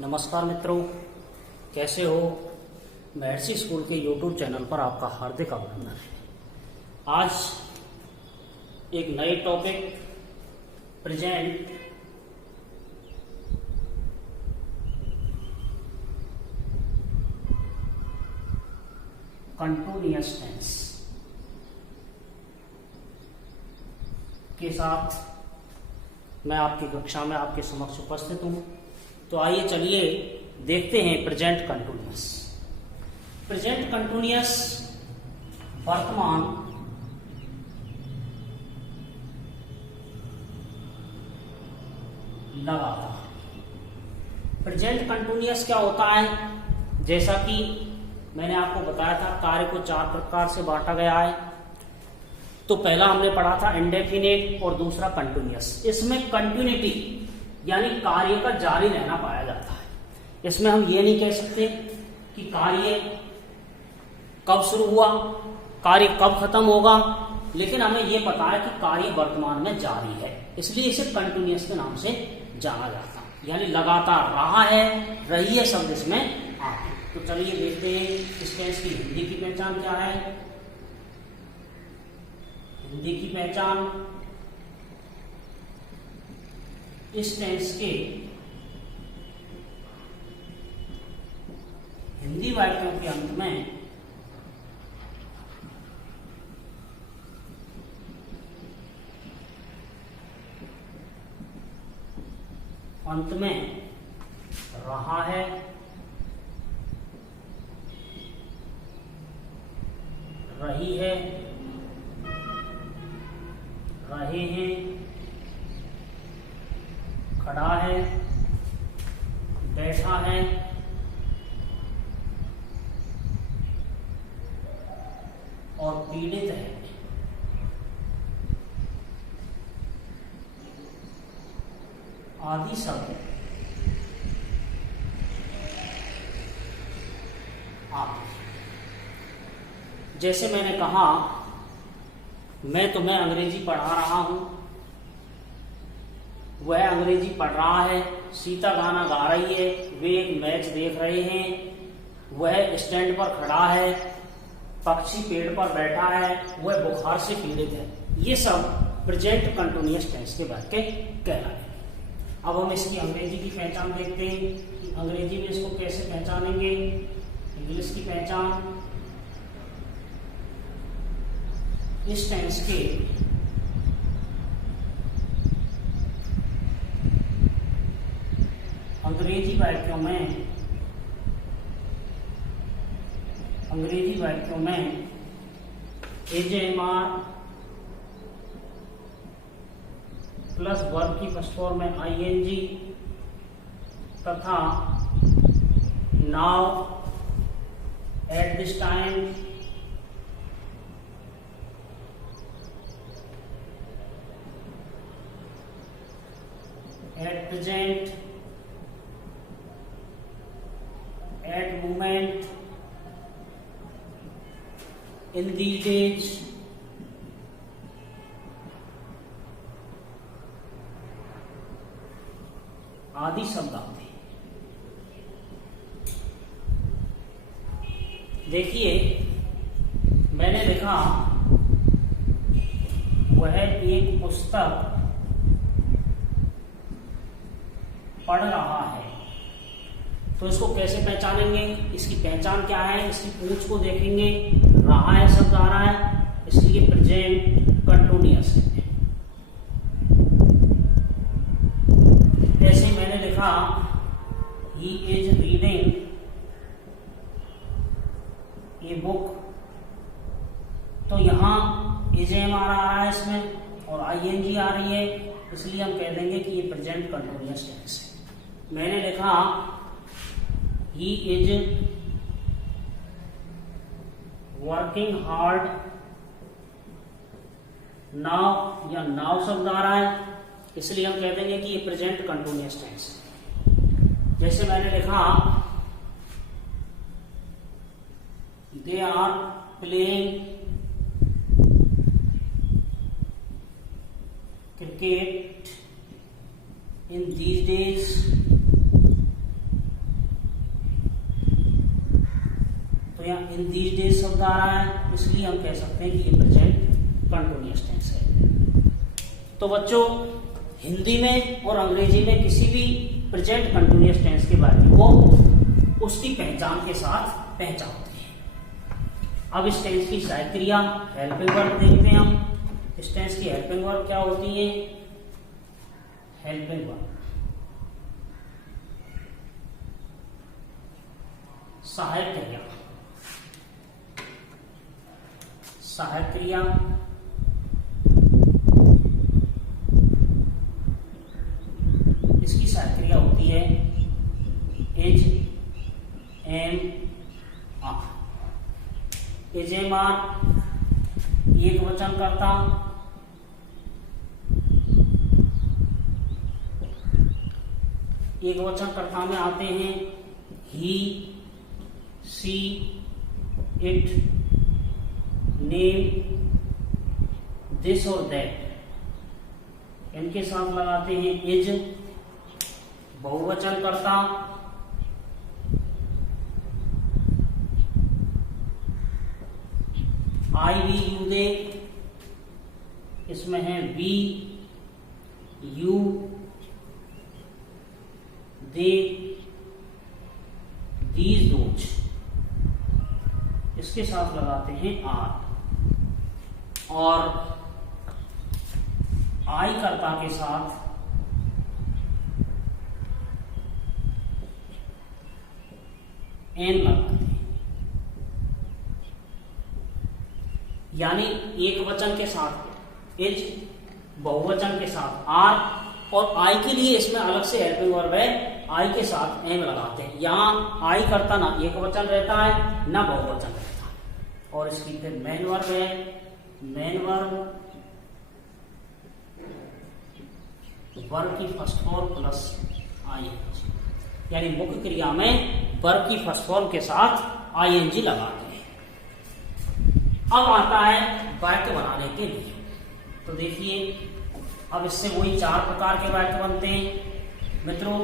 नमस्कार मित्रों, कैसे हो। महर्षि स्कूल के यूट्यूब चैनल पर आपका हार्दिक अभिनंदन है। आज एक नए टॉपिक प्रेजेंट कंटिन्यूअस टेंस के साथ मैं आपकी कक्षा में आपके समक्ष उपस्थित हूं। तो आइए चलिए देखते हैं प्रेजेंट कंटिन्यूअस। प्रेजेंट कंटिन्यूअस वर्तमान लगातार। प्रेजेंट कंटिन्यूअस क्या होता है? जैसा कि मैंने आपको बताया था, कार्य को 4 प्रकार से बांटा गया है। तो पहला हमने पढ़ा था इंडेफिनिट और दूसरा कंटिन्यूअस। इसमें कंटिन्यूटी यानी कार्य का जारी रहना पाया जाता है। इसमें हम ये नहीं कह सकते कि कार्य कब शुरू हुआ, कार्य कब खत्म होगा, लेकिन हमें यह पता है कि कार्य वर्तमान में जारी है, इसलिए इसे कंटिन्यूअस के नाम से जाना जाता है। यानी लगातार रहा है, रही है शब्द इसमें आते हैं। तो चलिए देखते हैं इस टेंस की हिंदी की पहचान क्या है। हिंदी की पहचान इस टेंस के हिंदी वाक्यों के अंत में रहा है, रही है, रहे हैं, खड़ा है, बैठा है, और पीड़ित है आदि शब्द आदि। जैसे मैंने कहा, मैं तुम्हें अंग्रेजी पढ़ा रहा हूं, वह अंग्रेजी पढ़ रहा है, सीता गाना गा रही है, वे एक मैच देख रहे हैं, वह स्टैंड पर खड़ा है, पक्षी पेड़ पर बैठा है, वह बुखार से पीड़ित है। ये सब प्रेजेंट कंटिन्यूअस टेंस के वाक्य कहलाएंगे। अब हम इसकी अंग्रेजी की पहचान देखते हैं कि अंग्रेजी में इसको कैसे पहचानेंगे। इंग्लिश की पहचान इस टेंस के अंग्रेजी वाक्यों में एजेएमआर प्लस वर्ब की फर्स्ट फॉर्म में आईएनजी तथा now, at this time, at present, at moment, in these days, आदि शब्द आते हैं। देखिए, मैंने लिखा वह एक पुस्तक पढ़ रहा है। तो इसको कैसे पहचानेंगे? इसकी पहचान क्या है? इसकी पूंछ को देखेंगे, रहा है शब्द आ रहा है, इसलिए प्रेजेंट कंटिन्यूअस है। जैसे मैंने लिखा he is reading a book, तो यहां एजेएमआर आ रहा है इसमें और आईएनजी आ रही है, इसलिए हम कह देंगे कि ये प्रेजेंट कंटिन्यूअस टेंस है। मैंने लिखा he is working hard now, या नाउ शब्द आ रहा है, इसलिए हम कह देंगे कि ये प्रेजेंट कंटिन्यूअस टेंस है। जैसे मैंने लिखा they are playing cricket in these days, तो यहाँ इन दीज डेज शब्द आ रहा है, इसलिए हम कह सकते हैं कि ये प्रेजेंट कंटिन्यूअस टेंस है। तो बच्चों, हिंदी में और अंग्रेजी में किसी भी प्रेजेंट कंटिन्यूअस टेंस के बारे को उसकी पहचान के साथ पहचानते हैं। अब इस टेंस की सहायक क्रिया हेल्पिंग वर्ब देखते हैं हम। इस टेंस की हेल्पिंग वर्ब क्या होती है? हेल्पिंग वर्ब सहायक क्रिया। सहायक क्रिया इसकी सहायक क्रिया होती है is, am, are. Is, am, are एक वचन करता, एक वचन कर्ता में आते हैं he, she, it, name, this और दैट। इनके साथ लगाते हैं इज। बहुवचन कर्ता आई, वी, यू, दे, इसमें है we, you, they, these, those. इसके साथ लगाते हैं आर। और आई कर्ता के साथ एन लगाते हैं। यानी एक वचन के साथ इज, बहुवचन के साथ आर, और आई के लिए इसमें अलग से हेल्पिंग वर्ब है, आई के साथ एम लगाते हैं। यहां आई करता ना एक वचन रहता है ना बहुवचन रहता है। और इसकी फिर मेन वर्ब है, मेन वर्ब वर्ब की फर्स्ट फॉर्म प्लस आईएनजी, यानी मुख्य क्रिया में वर्ब की फर्स्ट फॉर्म के साथ आईएनजी लगाते हैं। अब आता है वाक्य बनाने के लिए। तो देखिए, अब इससे वही 4 प्रकार के वाक्य बनते हैं। मित्रों,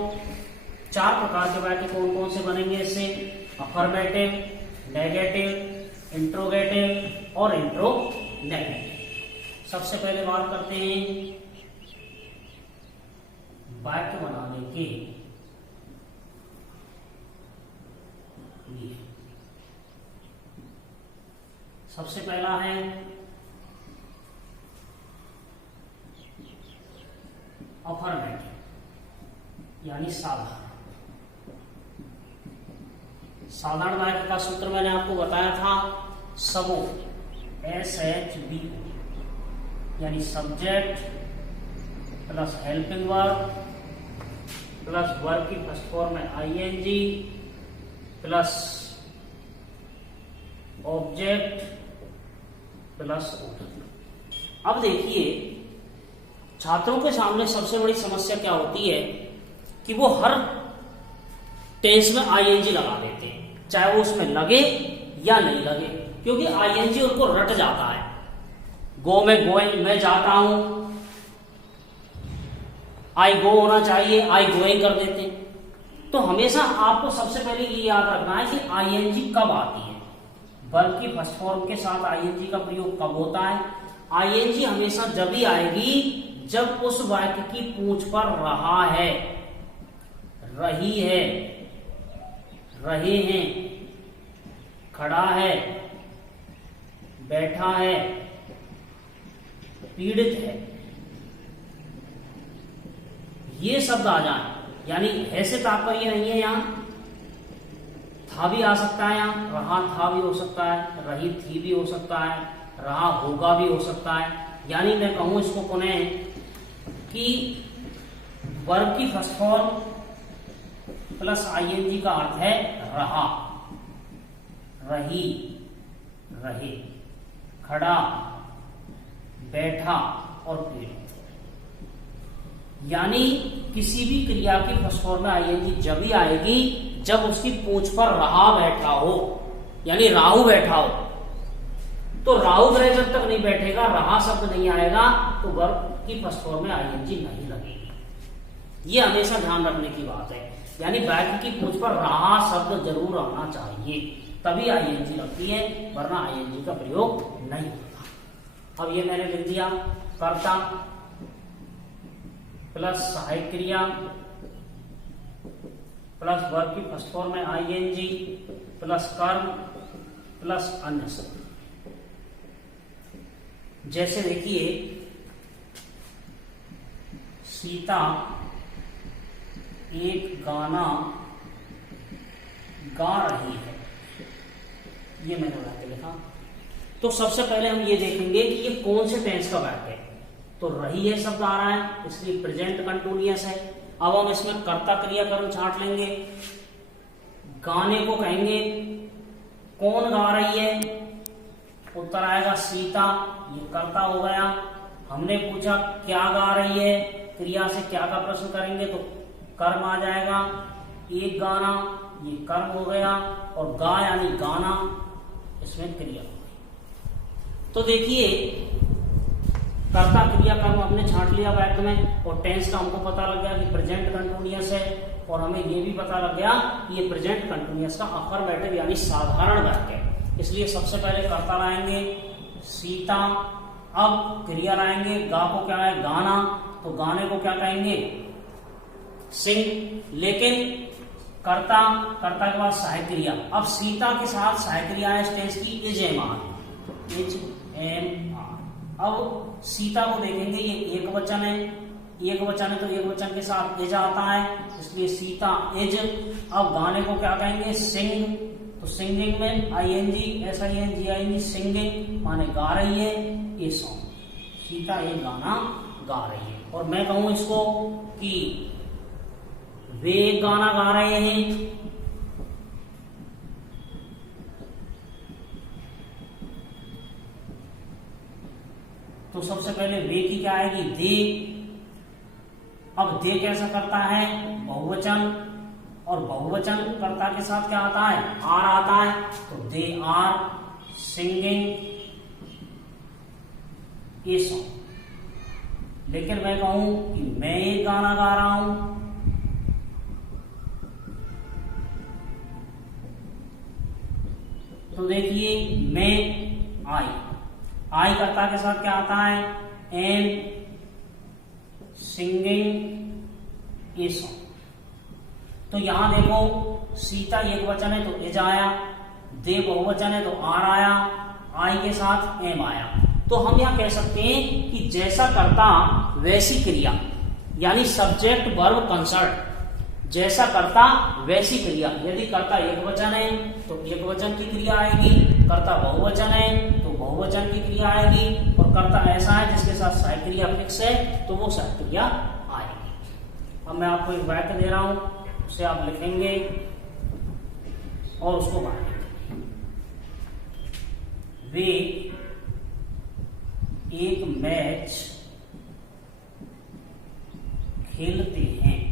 4 प्रकार के वाक्य कौन कौन से बनेंगे इससे? अफर्मेटिव, नेगेटिव, इंट्रोगेटिव और इंट्रोनेगेटिव। सबसे पहले बात करते हैं वाक्य बनाने के लिए। सबसे पहला है अफर्मेटिव, यानी साधारण। साधारण वाक्य का सूत्र मैंने आपको बताया था, सबो, SHBO, यानी subject plus helping verb plus verb की फर्स्ट फॉर्म में ING plus object plus object. अब देखिए, छात्रों के सामने सबसे बड़ी समस्या क्या होती है कि वो हर टेंस में आईएनजी लगा देते हैं, चाहे वो उसमें लगे या नहीं लगे, क्योंकि आईएनजी उनको रट जाता है। गो में गोइंग, मैं जाता हूं, आई गो होना चाहिए, आई गोइंग कर देते हैं। तो हमेशा आपको सबसे पहले ये याद रखना है कि आईएनजी कब आती है। वर्ब की फर्स्ट फॉर्म के साथ आईएनजी का प्रयोग कब होता है? आईएनजी हमेशा जब ही आएगी जब उस वाक्य की पूंछ पर रहा है, रही है, रहे हैं, खड़ा है, बैठा है, पीड़ित है, ये शब्द आ जाए। यानी ऐसे तात्पर्य नहीं है, यहां था भी आ सकता है, यहां रहा था भी हो सकता है, रही थी भी हो सकता है, रहा होगा भी हो सकता है। यानी मैं कहूं इसको पुनः कि वर्ब की फर्स्ट फॉर्म प्लस आईएनजी का अर्थ है रहा, रही, रहे, खड़ा, बैठा और पीड़ित। यानी किसी भी क्रिया की फर्स्ट फॉर्म में आईएनजी जब ही आएगी जब उसकी पूंछ पर रहा बैठा हो, यानी राहु बैठा हो। तो राहु ग्रह जब तक नहीं बैठेगा, रहा शब्द नहीं आएगा, तो वर्ब की फर्स्ट फॉर्म में आईएनजी नहीं लगेगी। ये हमेशा ध्यान रखने की बात है। यानी वाक्य की पूंछ पर रहा शब्द जरूर आना चाहिए, तभी आईएनजी लगती है, वरना आईएनजी का प्रयोग नहीं होता। अब ये मैंने लिख दिया, कर्ता प्लस सहायक क्रिया प्लस वर्ब की फर्स्ट फॉर्म में आईएनजी प्लस कर्म प्लस अन्य शब्द। जैसे देखिए, सीता एक गाना गा रही है, ये मैंने वाक्य लिखा। तो सबसे पहले हम ये देखेंगे कि ये कौन से टेंस का वाक्य है। तो रही है शब्द आ रहा है, इसलिए प्रेजेंट कंटिन्यूअस है। अब हम इसमें कर्ता क्रिया कर्म छांट लेंगे। गाने को कहेंगे कौन गा रही है, उत्तर आएगा सीता, ये कर्ता हो गया। हमने पूछा क्या गा रही है, क्रिया से क्या का प्रश्न करेंगे तो कर्म आ जाएगा। एक गाना, ये कर्म हो गया, और गा यानी गाना, इसमें क्रिया हो गई। तो देखिए, कर्ता क्रिया कर्म हमने छांट लिया वाक्य में, और टेंस का हमको पता लग गया कि प्रेजेंट कंटिन्यूअस है, और हमें ये भी पता लग गया कि ये प्रेजेंट कंटिन्यूअस का अफर्मेटिव यानी साधारण वाक्य है। इसलिए सबसे पहले कर्ता लाएंगे सीता, अब क्रिया लाएंगे, गा को क्या है गाना, तो गाने को क्या कहेंगे सिंग। लेकिन कर्ता के बाद सहायक क्रिया। अब सीता के साथ सहायक क्रिया है इस टेंस की is am are, is am are. अब सीता को देखेंगे, ये एक वचन है, एक वचन है तो एक वचन के साथ इज आता है, इसलिए सीता इज। अब गाने को क्या कहेंगे सिंग, तो सिंगिंग में आईएनजी SINGING, सिंगिंग माने गा रही है, ये सॉन्ग, सीता ये गाना गा रही है। और मैं कहूं इसको कि वे गाना गा रहे हैं, तो सबसे पहले वे की क्या आएगी दे। अब दे कैसा करता है बहुवचन, और बहुवचन कर्ता के साथ क्या आता है आर आता है, तो they are singing a song. लेकिन मैं कहूं कि मैं एक गाना गा रहा हूं, तो देखिए मैं आई कर्ता के साथ क्या आता है एम सिंगिंग ए सॉन्ग। तो यहां देखो सीता एक वचन है तो इज आया, दे बहुवचन है तो आर आया, आई के साथ एम आया। तो हम यहां कह सकते हैं कि जैसा कर्ता वैसी क्रिया, यानी सब्जेक्ट वर्ब कंसर्ट, जैसा कर्ता वैसी क्रिया। यदि कर्ता एक वचन है तो एक वचन की क्रिया आएगी, कर्ता बहुवचन है तो बहुवचन की क्रिया आएगी, और कर्ता ऐसा है जिसके साथ सहायक क्रिया फिक्स है तो वो सहायक क्रिया आएगी। अब मैं आपको एक वाक्य दे रहा हूं, उसे आप लिखेंगे और उसको बांटेंगे। वे एक मैच खेलते हैं।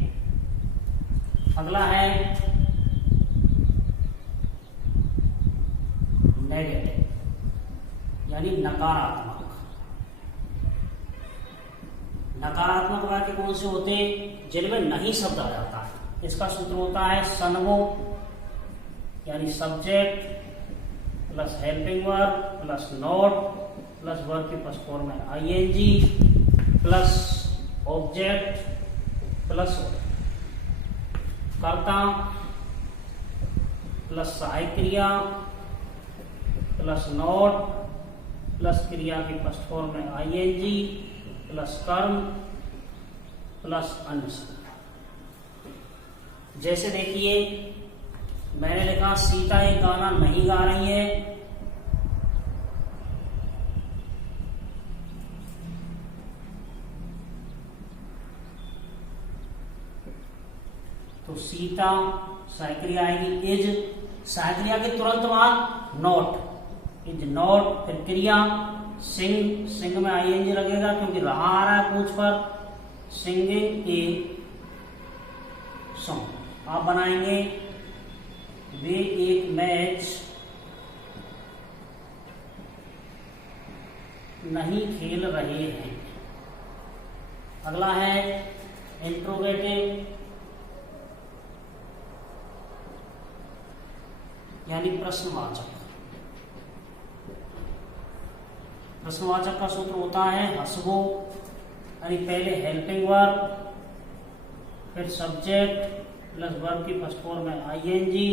अगला है नेगेटिव यानी नकारात्मक। नकारात्मक वाक्य कौन से होते हैं जिनमें नहीं शब्द आ जाता है। इसका सूत्र होता है सनवो, यानी subject plus helping verb plus not plus verb की फर्स्ट फॉर्म में आईएनजी प्लस ऑब्जेक्ट प्लस कर्ता प्लस सहायक क्रिया प्लस नॉट प्लस क्रिया की फर्स्ट फॉर्म में आईएनजी प्लस कर्म प्लस अन्य। जैसे देखिए मैंने लिखा सीता एक गाना नहीं गा रही है, तो सीता सहायक क्रिया आएगी इज, सहायक क्रिया के तुरंत बाद नॉट, इज नॉट, फिर क्रिया सिंग, सिंग में आईएनजी लगेगा क्योंकि रहा आ रहा है पूंछ पर, सिंगिंग ए सॉन्ग। आप बनाएंगे वे एक मैच नहीं खेल रहे हैं। अगला है इंट्रोगेटिव प्रश्नवाचक। प्रश्नवाचक का सूत्र होता है हसबो, यानी पहले हेल्पिंग वर्ब, फिर सब्जेक्ट प्लस वर्ब की फर्स्ट फॉर्म में ING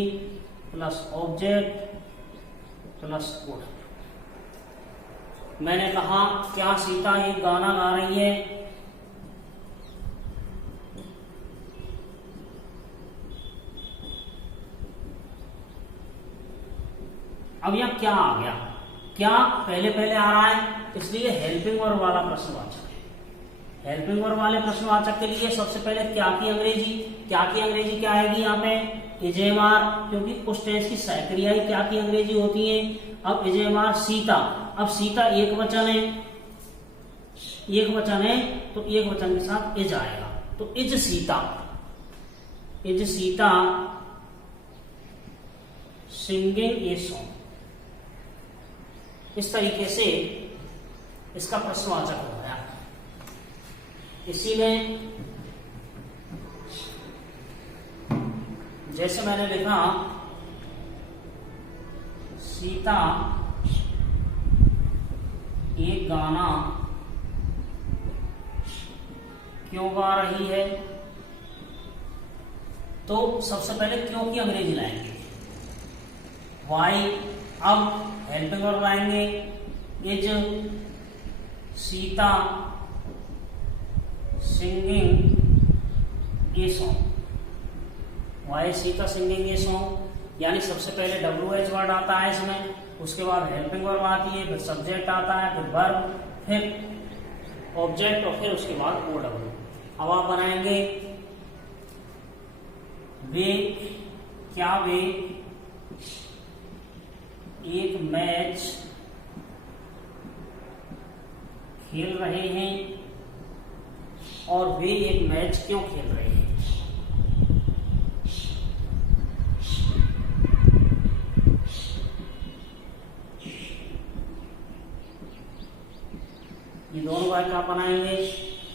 plus object plus would. मैंने कहा क्या सीता एक गाना गा रही है? अब यहां क्या आ गया? क्या पहले पहले आ रहा है, इसलिए हेल्पिंग वर्ब वाला प्रश्नवाचक है। हेल्पिंग वर्ब वाले प्रश्नवाचक के लिए सबसे पहले क्या की अंग्रेजी, क्या की अंग्रेजी क्या आएगी यहाँ पे? इजेमार, क्योंकि उस टेंस की सक्रियाएं क्या की अंग्रेजी होती है। अब इजेमार सीता, अब सीता एक वचन है, एक वचन है तो एक वचन के साथ इज आएगा, तो is Sita, is Sita singing a song. इस तरीके से इसका प्रश्नवाचक हो गया। इसी में जैसे मैंने लिखा सीता एक गाना क्यों गा रही है, तो सबसे पहले क्यों की अंग्रेजी लाएंगे, वाई। अब हेल्पिंग वर्ब लाएंगे, is Sita singing a song, why Sita singing a song, यानी सबसे पहले WH वर्ड आता है इसमें, उसके बाद हेल्पिंग वर्ब आती है, फिर सब्जेक्ट आता है, फिर वर्ब, फिर ऑब्जेक्ट और फिर उसके बाद OW। अब आप बनाएंगे वे, क्या वे एक मैच खेल रहे हैं, और वे एक मैच क्यों खेल रहे हैं। ये दोनों वाक्य आप बनाएंगे।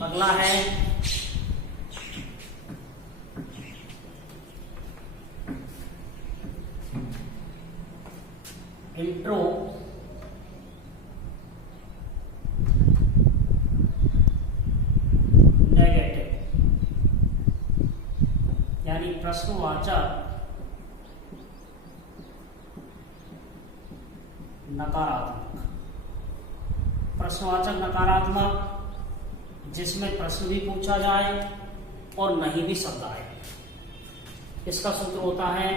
अगला है इंट्रो नेगेटिव, यानी प्रश्नवाचक नकारात्मक। प्रश्नवाचक नकारात्मक जिसमें प्रश्न भी पूछा जाए और नहीं भी शब्द आए। इसका सूत्र होता है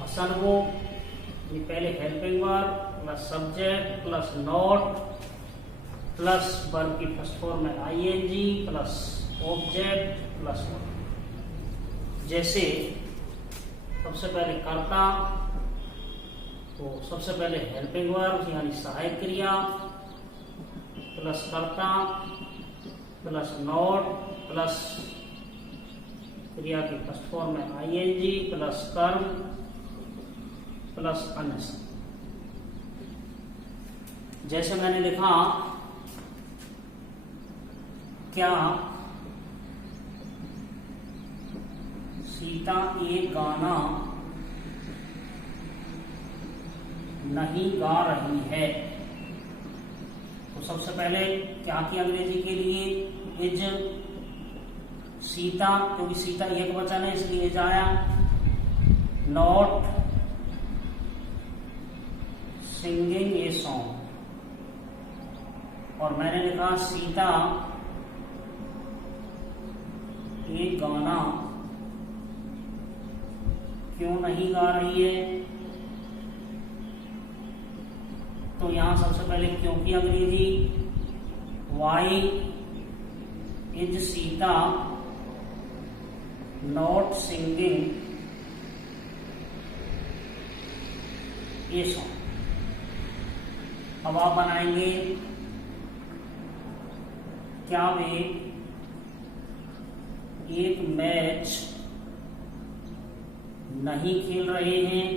हसनवो, ये पहले helping verb plus subject plus not plus verb की फर्स्ट फॉर्म में ING plus object plus verb. जैसे सबसे पहले कर्ता, तो सबसे पहले हेल्पिंग वर्ब यानी सहायक क्रिया प्लस कर्ता प्लस नॉट प्लस क्रिया की फर्स्ट फॉर्म में आईएनजी प्लस कर्म प्लस अन्य। जैसे मैंने लिखा क्या सीता एक गाना नहीं गा रही है, तो सबसे पहले क्या की अंग्रेजी के लिए इज सीता, क्योंकि सीता एक वचन है इसलिए इज आया। नॉट सिंगिंग ए सॉन्ग, और मैंने लिखा सीता एक गाना क्यों नहीं गा रही है, तो यहां सबसे पहले क्यों की अंग्रेजी why is Sita not singing a song. अब आप बनाएंगे क्या वे एक मैच नहीं खेल रहे हैं,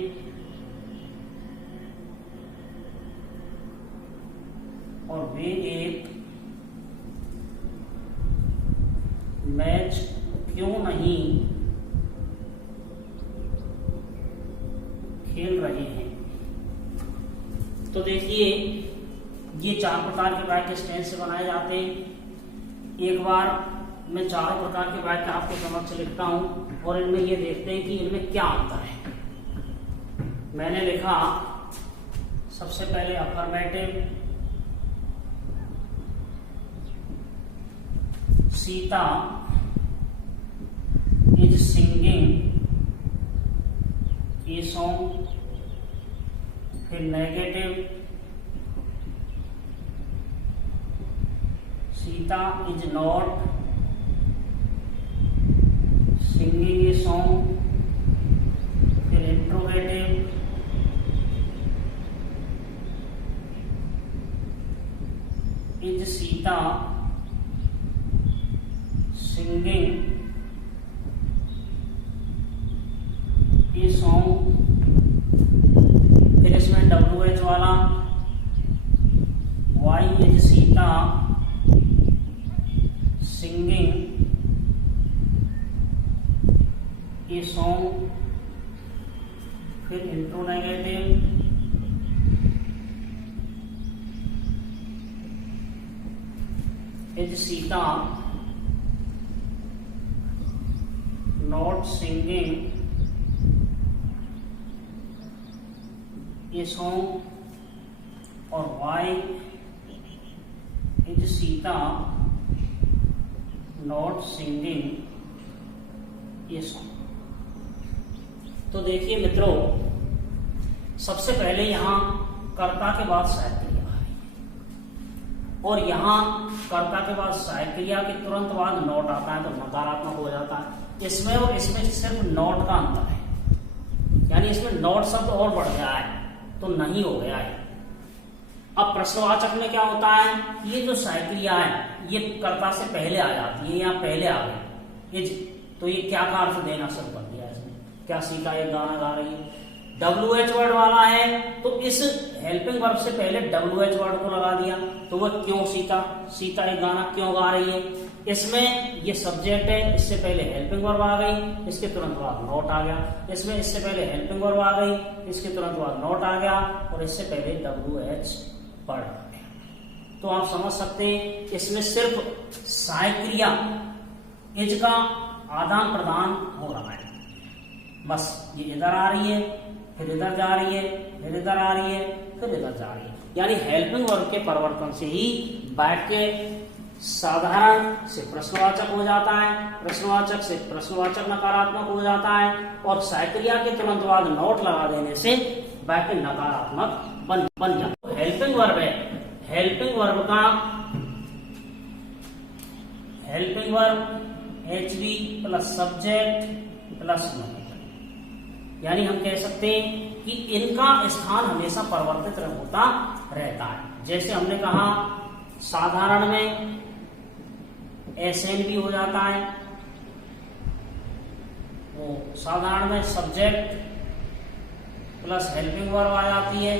और वे एक मैच क्यों नहीं खेल रहे हैं। तो देखिए ये 4 प्रकार के वाक्य इस टेंस से बनाए जाते हैं। एक बार मैं चारों प्रकार के वाक्य आपके समक्ष लिखता हूं और इनमें ये देखते हैं कि इनमें क्या अंतर है। मैंने लिखा सबसे पहले affirmative, Sita is singing a song. फिर negative, Sita is not singing a song. फिर interrogative, is Sita singing a song. फिर इसमें WH वाला, why is Sita singing a song. फिर interronegative, is Sita not singing a song. और why is Sita not singing a song. तो देखिए मित्रों, सबसे पहले यहां कर्ता के बाद सहायक क्रिया आ रही है और यहां कर्ता के बाद सहायक क्रिया के तुरंत बाद नॉट आता है तो नकारात्मक हो जाता है। इसमें और इसमें सिर्फ नॉट का अंतर है, यानी इसमें नॉट शब्द और बढ़ गया है तो नहीं हो गया है। अब प्रश्नवाचक में क्या होता है, ये जो सहायक क्रिया है ये कर्ता से पहले आ जाती है, यहाँ पहले आ गई इज, तो ये क्या का अर्थ देना शुरू कर दिया इसमें। क्या सीता एक गाना गा रही है। WH वर्ड वाला है तो इस हेल्पिंग वर्ब से पहले WH वर्ड को लगा दिया तो वह क्यों सीता एक गाना क्यों गा रही है। इसमें ये सब्जेक्ट है, इससे पहले हेल्पिंग वर्ब आ गई, इसके तुरंत बाद नॉट आ गया। इसमें इससे पहले हेल्पिंग वर्ब आ गई, इसके तुरंत बाद नॉट आ गया और इससे पहले WH वर्ड आ गया। तो आप समझ सकते हैं इसमें सिर्फ सहायक क्रिया इज का आदान प्रदान हो रहा है। बस ये इधर आ रही है, फिर इधर जा रही है, फिर इधर आ रही है, फिर इधर जा रही है। यानी हेल्पिंग वर्ब के परिवर्तन से ही वाक्य साधारण से प्रश्नवाचक हो जाता है, प्रश्नवाचक से प्रश्नवाचक नकारात्मक हो जाता है और सहायक क्रिया के तुरंत बाद नॉट लगा देने से वाक्य नकारात्मक बन जाता है। हेल्पिंग वर्ब है, हेल्पिंग वर्ब का helping verb HV plus subject plus not, यानी हम कह सकते हैं कि इनका स्थान हमेशा परिवर्तित होता रहता है। जैसे हमने कहा साधारण में SN भी हो जाता है, वो साधारण में सब्जेक्ट प्लस हेल्पिंग वर्ब आ जाती है,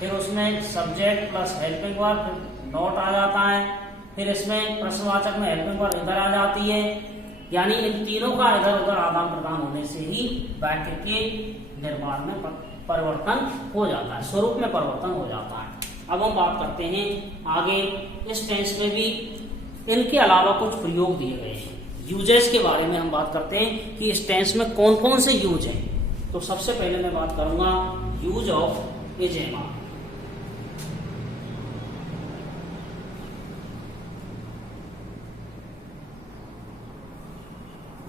फिर उसमें subject plus helping verb not आ जाता है, फिर इसमें प्रश्नवाचक में हेल्पिंग वर्ब इधर आ जाती है। यानी इन तीनों का इधर उधर आदान प्रदान होने से ही वाक्य के निर्माण में परिवर्तन हो जाता है, स्वरूप में परिवर्तन हो जाता है। अब हम बात करते हैं आगे, इस टेंस में भी इनके अलावा कुछ प्रयोग दिए गए हैं। यूजेस के बारे में हम बात करते हैं कि इस टेंस में कौन कौन से यूज हैं। तो सबसे पहले मैं बात करूंगा use of is am are.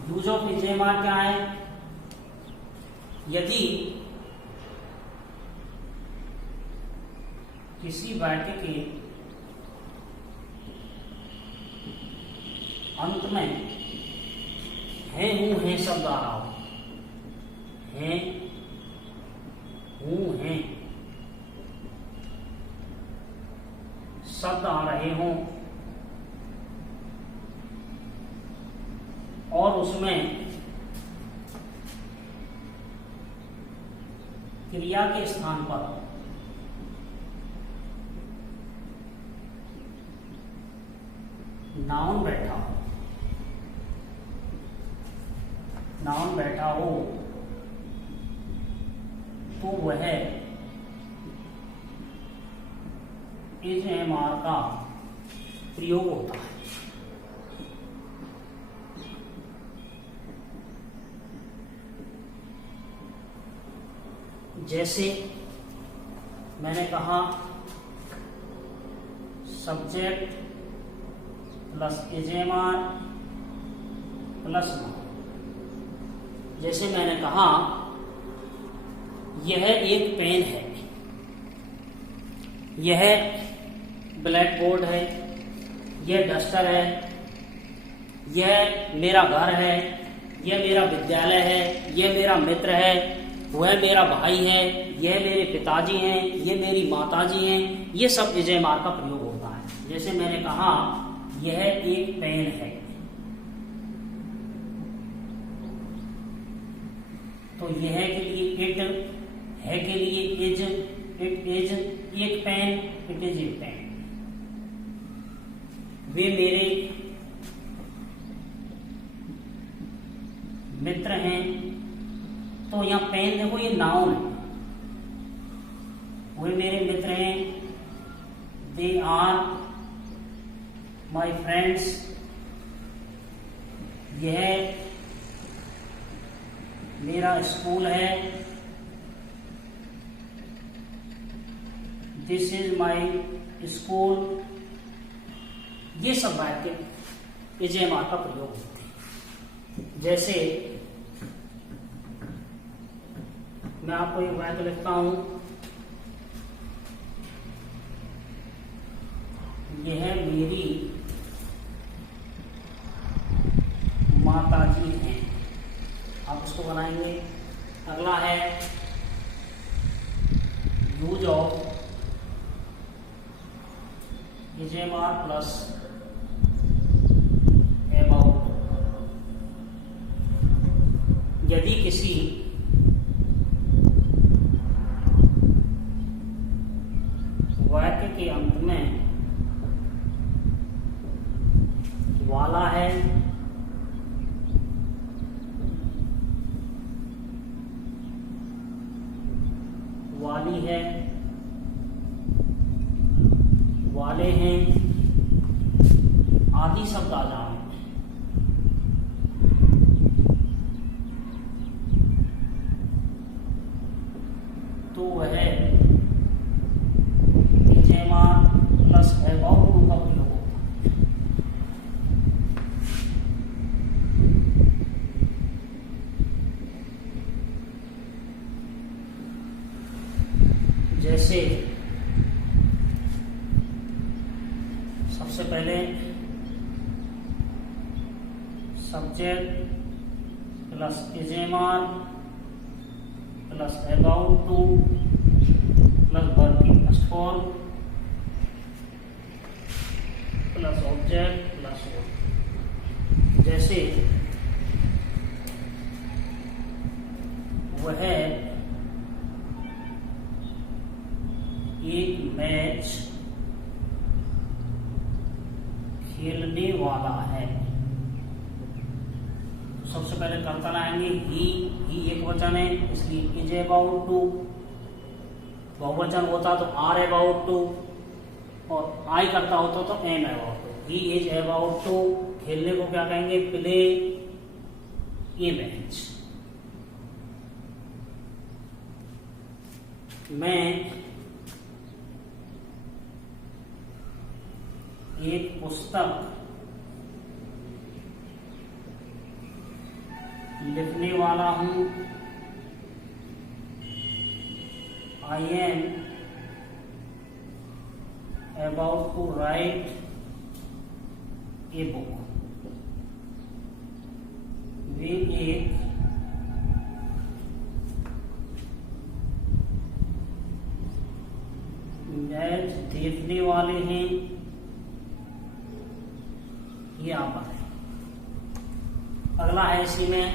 Use of is am are क्या है, यदि किसी वाक्य के अंत में है हूं है शब्द आ रहा हो, है हूं है शब्द आ रहे हों और उसमें क्रिया के स्थान पर नाउन बैठा हो, नाउन बैठा हो इज एम आर का प्रयोग होता है। जैसे मैंने कहा subject plus is am are plus noun. जैसे मैंने कहा यह एक पेन है, यह ब्लैक बोर्ड है, यह डस्टर है, यह मेरा घर है, यह मेरा विद्यालय है, यह मेरा मित्र है, वह मेरा भाई है, यह मेरे पिताजी हैं, ये मेरी माताजी हैं। ये सब इज एम आर का प्रयोग होता है। जैसे मैंने कहा यह एक पेन है, तो यह के लिए इट, है के लिए इज, इट इज एक pen, it is a pen. वे मेरे मित्र हैं, तो यहाँ पेन देखो ये नाउन है, वे मेरे मित्र हैं, दे आर माई फ्रेंड्स। यह मेरा स्कूल है, दिस इज माई स्कूल। ये सब वाक्य इज एम आर का प्रयोग होते हैं। जैसे मैं आपको एक वाक्य लिखता हूं, यह मेरी माताजी हैं। आप उसको बनाएंगे। अगला है use of is am are plus about. यदि किसी वाक्य के अंत में वाला है, वाली है, वाले हैं आदि शब्द आ जाए तो वह is am are plus about to का प्रयोग होता है। जैसे सबसे पहले subject plus is am are plus about to plus verb की first form plus object plus verb. जैसे वह एक मैच खेलने वाला है। तो सबसे पहले कर्ता लाएंगे ही एक वचन है, इसलिए इज अबाउट टू। बहुवचन होता तो आर अबाउट टू, और आई करता होता तो am about to. He is about to, खेलने को क्या कहेंगे, प्ले ए मैच। मैं एक पुस्तक लिखने वाला हूं। I am about to write a book. वे एक मैच देखने वाले हैं। ये आप बताएं। अगला है इसी में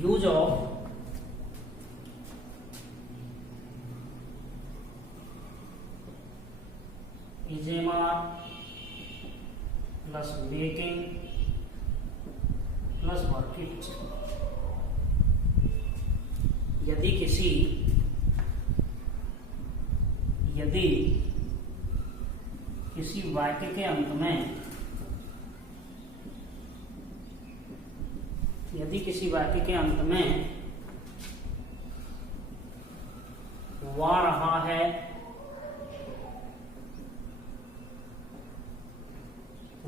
use of is am are plus वे यदि किसी वाक्य के अंत में वा रहा है,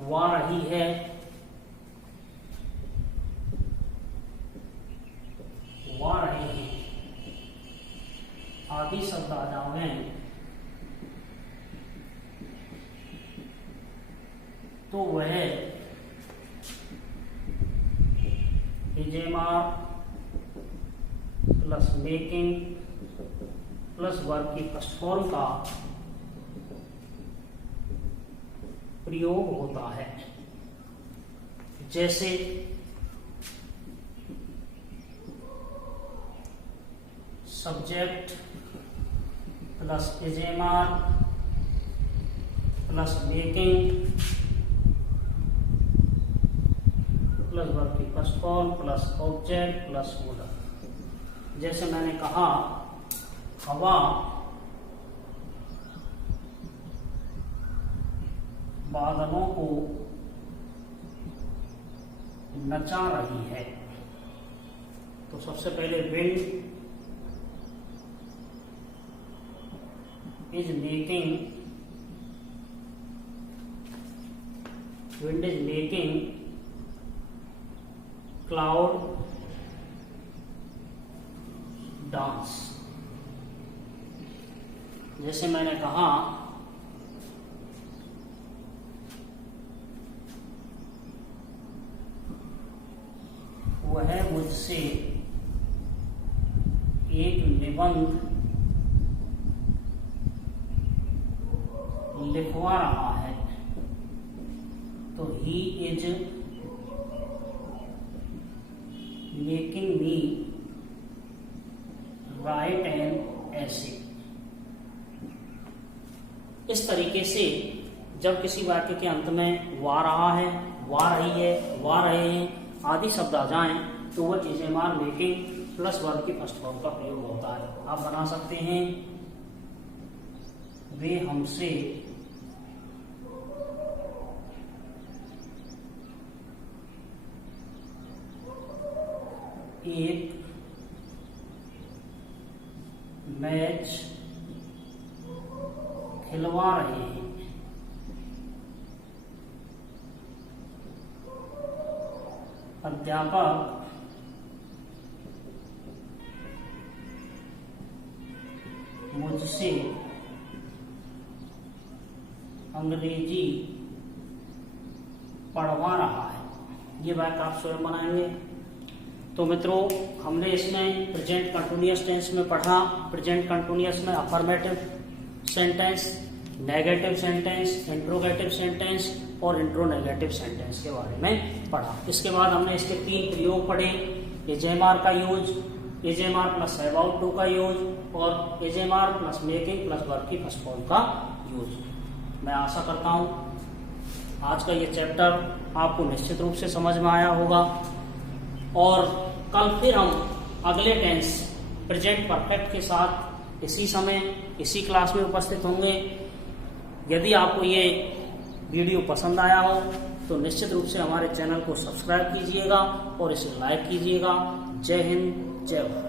वा रही है, वा रहे हैं आदि शब्द आ जाएं तो वह is am are plus making plus verb की फर्स्ट फॉर्म का प्रयोग होता है। जैसे subject plus is am are plus making plus verb की first form plus object plus wooden. जैसे मैंने कहा हवा बादलों को नचा रही है। तो सबसे पहले wind is making cloud dance. जैसे मैंने कहा वह मुझसे एक निबंध लिखवा रहा है। तो he is making me write an essay. इस तरीके से जब किसी वाक्य के अंत में वा रहा है, वा रही है, वा रहे हैं आदि शब्द आ जाएं तो वह इजेमार मेकिंग प्लस वर्ब की फर्स्ट फॉर्म का प्रयोग होता है। आप बना सकते हैं वे हमसे एक मैच खिलवा रहे हैं। अध्यापक मुझसे अंग्रेजी पढ़वा रहा है। ये वाक्य आप स्वयं बनाएंगे। तो मित्रों, हमने इसमें प्रेजेंट कंटिन्यूअस टेंस में पढ़ा। प्रेजेंट कंटिन्यूअस में affirmative sentence, negative sentence, interrogative sentence और इंट्रोनेगेटिव सेंटेंस के बारे में पढ़ा। इसके बाद हमने इसके 3 प्रयोग पढ़े। इजेमार का यूज, इजेमार प्लस अबाउट टू का यूज और इजेमार प्लस मेकिंग प्लस वर्ब की फर्स्ट फॉर्म का यूज। मैं आशा करता हूं आज का ये चैप्टर आपको निश्चित रूप से समझ में आया होगा और कल फिर हम अगले टेंस प्रेजेंट परफेक्ट के साथ इसी समय इसी क्लास में उपस्थित होंगे। यदि आपको ये वीडियो पसंद आया हो तो निश्चित रूप से हमारे चैनल को सब्सक्राइब कीजिएगा और इसे लाइक कीजिएगा। जय हिंद, जय भारत।